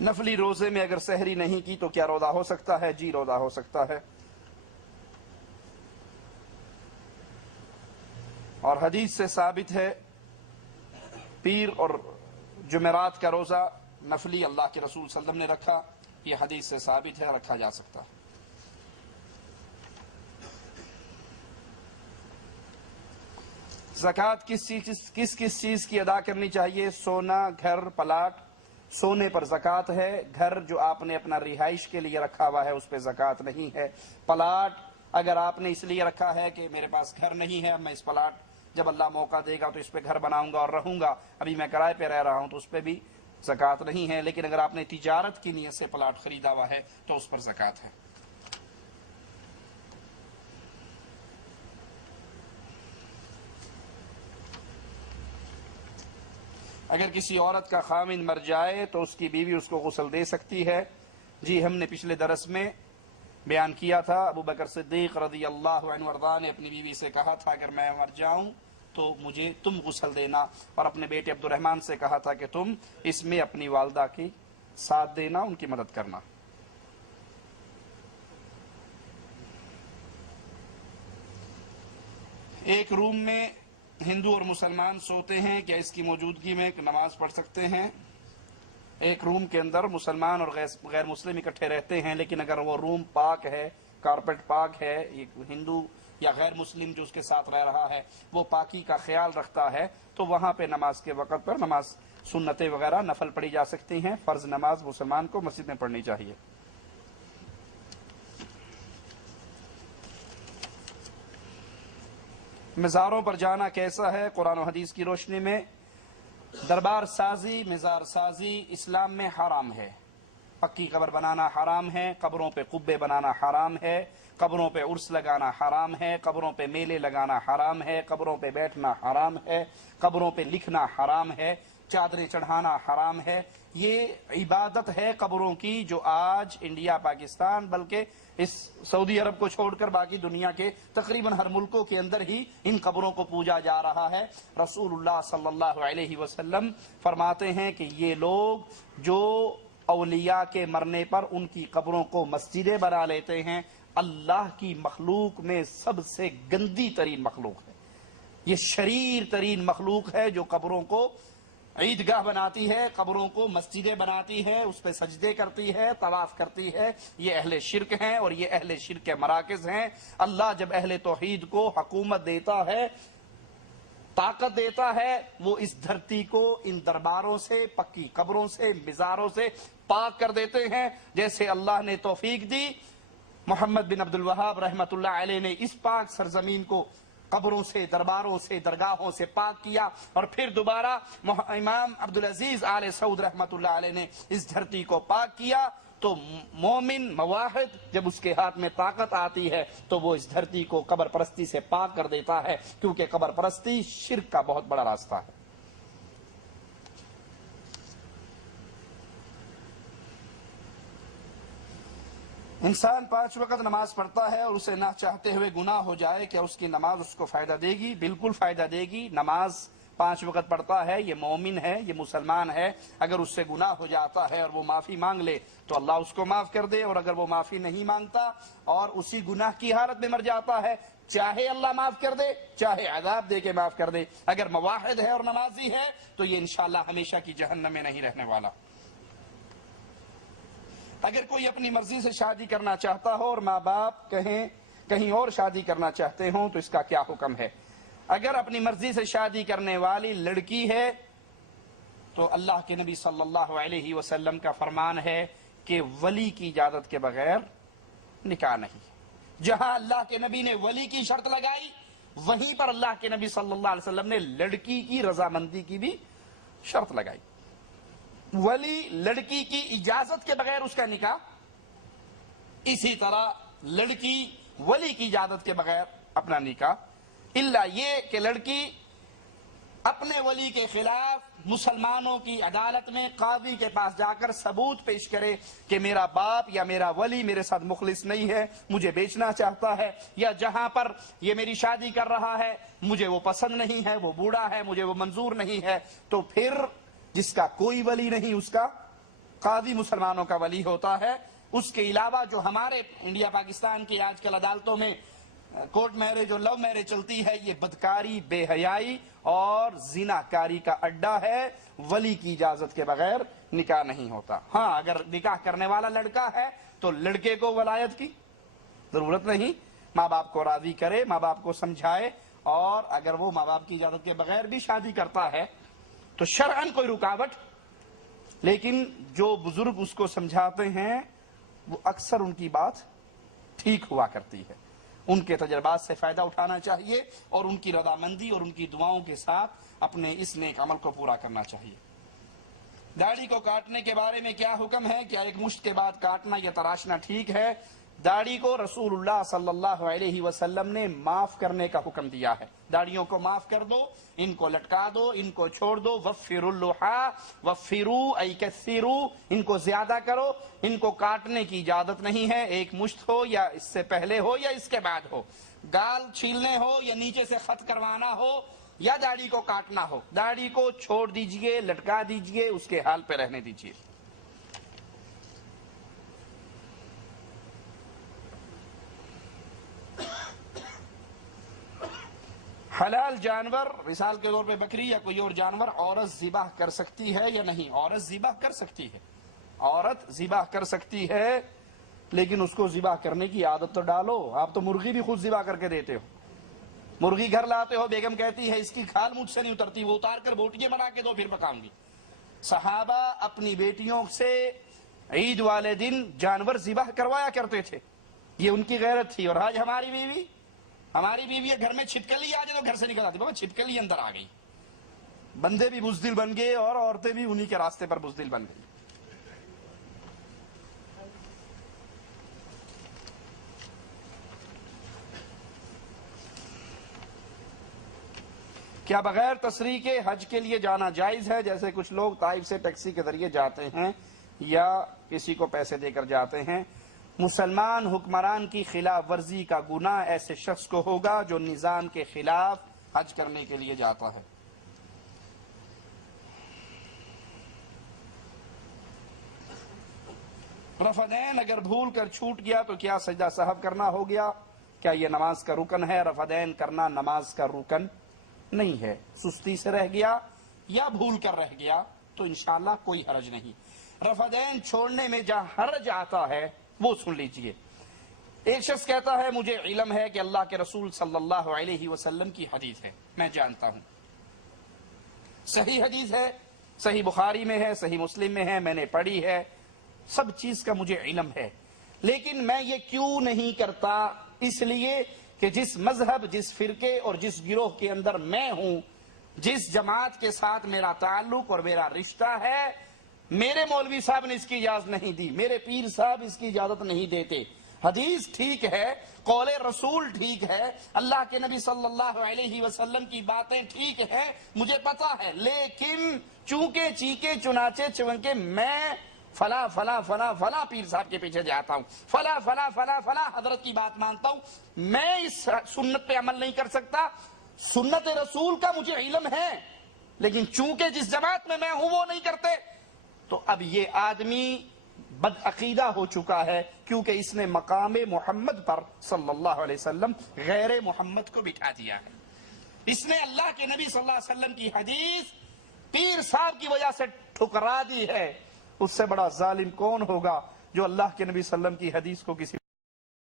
نفلی روزے میں اگر سحری نہیں کی تو کیا روزہ ہو سکتا ہے؟ جی روزہ ہو سکتا ہے، اور حدیث سے ثابت ہے پیر اور جمعرات کا روزہ نفلی اللہ کے رسول صلی اللہ علیہ وسلم نے رکھا، یہ حدیث سے ثابت ہے، رکھا جا سکتا ہے۔ زکوٰۃ کس چیز کی ادا کرنی چاہیے؟ سونا، گھر، پلاٹ۔ سونے پر زکوٰۃ ہے، گھر جو آپ نے اپنا رہائش کے لیے رکھا ہوا ہے اس پہ زکوٰۃ نہیں ہے۔ پلاٹ اگر آپ نے اس لیے رکھا ہے کہ میرے پاس گھر نہیں ہے، اب میں اس پلاٹ جب اللہ موقع دے گا تو اس پہ گھر بناؤں گا اور رہوں گا، ابھی میں کرائے پہ رہ رہا ہوں، تو اس پہ بھی زکوٰۃ نہیں ہے۔ لیکن اگر آپ نے تجارت کی نیت سے پلاٹ خریدا ہوا ہے تو اس پر زکوٰۃ ہے۔ اگر کسی عورت کا خاوند مر جائے تو اس کی بیوی اس کو غسل دے سکتی ہے؟ جی ہم نے پچھلے درس میں بیان کیا تھا، ابو بکر صدیق رضی اللہ عنہ وارضاہ نے اپنی بیوی سے کہا تھا اگر میں مر جاؤں تو مجھے تم غسل دینا، اور اپنے بیٹے عبد الرحمن سے کہا تھا کہ تم اس میں اپنی والدہ کی ساتھ دینا، ان کی مدد کرنا۔ ایک روم میں ہندو اور مسلمان سوتے ہیں، کیا اس کی موجودگی میں نماز پڑھ سکتے ہیں؟ ایک روم کے اندر مسلمان اور غیر مسلم اکٹھے رہتے ہیں، لیکن اگر وہ روم پاک ہے، کارپیٹ پاک ہے، ہندو یا غیر مسلم جو اس کے ساتھ رہ رہا ہے وہ پاکی کا خیال رکھتا ہے، تو وہاں پہ نماز کے وقت پر نماز سنتیں وغیرہ نفل پڑھی جا سکتی ہیں۔ فرض نماز مسلمان کو مسجد میں پڑھنی چاہیے۔ مزاروں پر جانا کیسا ہے قرآن و حدیث کی روشنی میں؟ دربار سازی، مزار سازی اسلام میں حرام ہے۔ پکی قبر بنانا حرام ہے، قبروں پہ قبے بنانا حرام ہے، قبروں پہ عرس لگانا حرام ہے، قبروں پہ میلے لگانا حرام ہے، قبروں پہ بیٹھنا حرام ہے، قبروں پہ لکھنا حرام ہے، چادریں چڑھانا حرام ہے۔ یہ عبادت ہے قبروں کی جو آج انڈیا، پاکستان، بلکہ اس سعودی عرب کو چھوڑ کر باقی دنیا کے تقریباً ہر ملکوں کے اندر ہی ان قبروں کو پوجا جا رہا ہے۔ رسول اللہ صلی اللہ علیہ وسلم فرماتے ہیں کہ یہ لوگ جو اولیاء کے مرنے پر ان کی قبروں کو مسجدیں بنا لیتے ہیں، اللہ کی مخلوق میں سب سے گندی ترین مخلوق ہے، یہ شریر ترین مخلوق ہے جو قبروں کو عیدگاہ بناتی ہے، قبروں کو مسجدیں بناتی ہے، اس پہ سجدے کرتی ہے، طواف کرتی ہے۔ یہ اہل شرک ہیں اور یہ اہل شرک کے مراکز ہیں۔ اللہ جب اہل توحید کو حکومت دیتا ہے، طاقت دیتا ہے، وہ اس دھرتی کو ان درباروں سے، پکی قبروں سے، مزاروں سے پاک کر دیتے ہیں۔ جیسے اللہ نے توفیق دی، محمد بن عبد الوہاب رحمۃ اللہ علیہ نے اس پاک سرزمین کو قبروں سے، درباروں سے، درگاہوں سے پاک کیا، اور پھر دوبارہ امام عبدالعزیز آل سعود رحمۃ اللہ علیہ نے اس دھرتی کو پاک کیا۔ تو مومن موحد جب اس کے ہاتھ میں طاقت آتی ہے تو وہ اس دھرتی کو قبر پرستی سے پاک کر دیتا ہے، کیونکہ قبر پرستی شرک کا بہت بڑا راستہ ہے۔ انسان 5 وقت نماز پڑھتا ہے اور اسے نہ چاہتے ہوئے گناہ ہو جائے، کیا اس کی نماز اس کو فائدہ دے گی؟ بالکل فائدہ دے گی۔ نماز 5 وقت پڑھتا ہے، یہ مومن ہے، یہ مسلمان ہے، اگر اس سے گناہ ہو جاتا ہے اور وہ معافی مانگ لے تو اللہ اس کو معاف کر دے، اور اگر وہ معافی نہیں مانگتا اور اسی گناہ کی حالت میں مر جاتا ہے، چاہے اللہ معاف کر دے، چاہے عذاب دے کے معاف کر دے، اگر موحد ہے اور نمازی ہے تو یہ انشاءاللہ ہمیشہ کی جہنم میں نہیں رہنے والا۔ اگر کوئی اپنی مرضی سے شادی کرنا چاہتا ہو اور ماں باپ کہیں اور شادی کرنا چاہتے ہوں تو اس کا کیا حکم ہے؟ اگر اپنی مرضی سے شادی کرنے والی لڑکی ہے تو اللہ کے نبی صلی اللہ علیہ وسلم کا فرمان ہے کہ ولی کی اجازت کے بغیر نکاح نہیں۔ جہاں اللہ کے نبی نے ولی کی شرط لگائی، وہیں پر اللہ کے نبی صلی اللہ علیہ وسلم نے لڑکی کی رضامندی کی بھی شرط لگائی۔ ولی لڑکی کی اجازت کے بغیر اس کا نکاح، اسی طرح لڑکی ولی کی اجازت کے بغیر اپنا نکاح، الا یہ کہ لڑکی اپنے ولی کے خلاف مسلمانوں کی عدالت میں قاضی کے پاس جا کر ثبوت پیش کرے کہ میرا باپ یا میرا ولی میرے ساتھ مخلص نہیں ہے، مجھے بیچنا چاہتا ہے، یا جہاں پر یہ میری شادی کر رہا ہے مجھے وہ پسند نہیں ہے، وہ بوڑھا ہے، مجھے وہ منظور نہیں ہے، تو پھر جس کا کوئی ولی نہیں اس کا قاضی مسلمانوں کا ولی ہوتا ہے۔ اس کے علاوہ جو ہمارے انڈیا پاکستان کی آج کل عدالتوں میں کورٹ میرج اور لو میرج چلتی ہے، یہ بدکاری، بے حیائی اور زنا کاری کا اڈا ہے۔ ولی کی اجازت کے بغیر نکاح نہیں ہوتا۔ ہاں، اگر نکاح کرنے والا لڑکا ہے تو لڑکے کو ولایت کی ضرورت نہیں، ماں باپ کو راضی کرے، ماں باپ کو سمجھائے، اور اگر وہ ماں باپ کی اجازت کے بغیر بھی شادی کرتا ہے تو شرعاً کوئی رکاوٹ، لیکن جو بزرگ اس کو سمجھاتے ہیں وہ اکثر ان کی بات ٹھیک ہوا کرتی ہے۔ ان کے تجربات سے فائدہ اٹھانا چاہیے اور ان کی رضامندی اور ان کی دعاؤں کے ساتھ اپنے اس نیک عمل کو پورا کرنا چاہیے۔ داڑھی کو کاٹنے کے بارے میں کیا حکم ہے؟ کیا ایک مشت کے بعد کاٹنا یا تراشنا ٹھیک ہے؟ داڑھی کو رسول اللہ صلی اللہ علیہ وسلم نے معاف کرنے کا حکم دیا ہے۔ داڑھیوں کو معاف کر دو، ان کو لٹکا دو، ان کو چھوڑ دو۔ وفروا اللحى وفروا ای کثروا، ان کو زیادہ کرو، ان کو کاٹنے کی اجازت نہیں ہے، ایک مشت ہو یا اس سے پہلے ہو یا اس کے بعد ہو، گال چھیلنے ہو یا نیچے سے خط کروانا ہو یا داڑھی کو کاٹنا ہو، داڑھی کو چھوڑ دیجئے، لٹکا دیجئے، اس کے حال پہ رہنے دیجئے۔ حلال جانور مثال کے طور پہ بکری یا کوئی اور جانور عورت ذبح کر سکتی ہے یا نہیں؟ عورت ذبح کر سکتی ہے، عورت ذبح کر سکتی ہے، لیکن اس کو ذبح کرنے کی عادت تو ڈالو۔ آپ تو مرغی بھی خود ذبح کر کے دیتے ہو، مرغی گھر لاتے ہو، بیگم کہتی ہے اس کی کھال مجھ سے نہیں اترتی، وہ اتار کر بوٹیاں بنا کے دو پھر پکاؤں گی۔ صحابہ اپنی بیٹیوں سے عید والے دن جانور ذبح کروایا کرتے تھے، یہ ان کی غیرت تھی۔ اور آج ہماری بیوی گھر میں چھپکلی آ جائے تو گھر سے نکل آتی، بابا چھپکلی اندر آ گئی۔ بندے بھی بزدل بن گئے اور عورتیں بھی انہی کے راستے پر بزدل بن گئی۔ کیا بغیر تصریح کے حج کے لیے جانا جائز ہے؟ جیسے کچھ لوگ طائف سے ٹیکسی کے ذریعے جاتے ہیں یا کسی کو پیسے دے کر جاتے ہیں۔ مسلمان حکمران کی خلاف ورزی کا گناہ ایسے شخص کو ہوگا جو نظام کے خلاف حج کرنے کے لیے جاتا ہے۔ رفع دین اگر بھول کر چھوٹ گیا تو کیا سجدہ سہو کرنا ہو گیا؟ کیا یہ نماز کا رکن ہے؟ رفع دین کرنا نماز کا رکن نہیں ہے۔ سستی سے رہ گیا یا بھول کر رہ گیا تو انشاءاللہ کوئی حرج نہیں۔ رفع دین چھوڑنے میں جہاں حرج آتا ہے وہ سن لیجئے۔ ایک شخص کہتا ہے مجھے علم ہے کہ اللہ کے رسول صلی اللہ علیہ وسلم کی حدیث ہے، میں جانتا ہوں، صحیح حدیث ہے، صحیح بخاری میں ہے، صحیح مسلم میں ہے، میں نے پڑھی ہے، سب چیز کا مجھے علم ہے، لیکن میں یہ کیوں نہیں کرتا؟ اس لیے کہ جس مذہب، جس فرقے اور جس گروہ کے اندر میں ہوں، جس جماعت کے ساتھ میرا تعلق اور میرا رشتہ ہے، میرے مولوی صاحب نے اس کی اجازت نہیں دی، میرے پیر صاحب اس کی اجازت نہیں دیتے۔ حدیث ٹھیک ہے، قول رسول ٹھیک ہے، اللہ کے نبی صلی اللہ علیہ وسلم کی باتیں ٹھیک ہیں، مجھے پتا ہے، لیکن چونکے چیکے چنانچے چونکے میں فلاں فلاں فلاں فلاں پیر صاحب کے پیچھے جاتا ہوں، فلاں فلاں فلاں فلاں حضرت کی بات مانتا ہوں، میں اس سنت پہ عمل نہیں کر سکتا۔ سنت رسول کا مجھے علم ہے، لیکن چونکہ جس جماعت میں ہوں وہ نہیں کرتے، تو اب یہ آدمی بدعقیدہ ہو چکا ہے، کیونکہ اس نے مقام محمد پر صلی اللہ علیہ وسلم غیر محمد کو بٹھا دیا ہے۔ اس نے اللہ کے نبی صلی اللہ علیہ وسلم کی حدیث پیر صاحب کی وجہ سے ٹھکرا دی ہے۔ اس سے بڑا ظالم کون ہوگا جو اللہ کے نبی صلی اللہ علیہ وسلم کی حدیث کو کسی